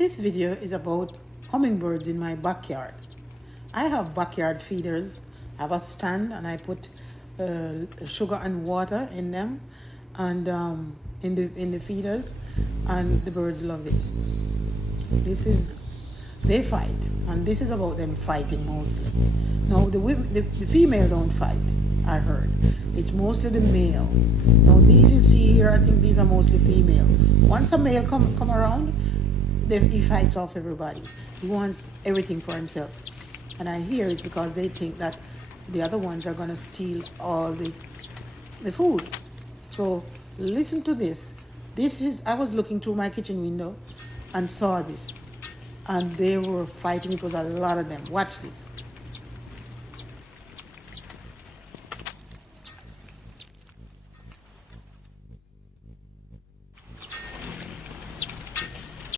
This video is about hummingbirds in my backyard. I have backyard feeders. I have a stand and I put sugar and water in them and in the feeders, and the birds love it. They fight, and this is about them fighting mostly. Now the female don't fight, I heard. It's mostly the male. Now these you see here, I think these are mostly female. Once a male come around, he fights off everybody. He wants everything for himself. And I hear it's because they think that the other ones are gonna steal all the food. So listen to this. I was looking through my kitchen window and saw this. And they were fighting. It was a lot of them. Watch this.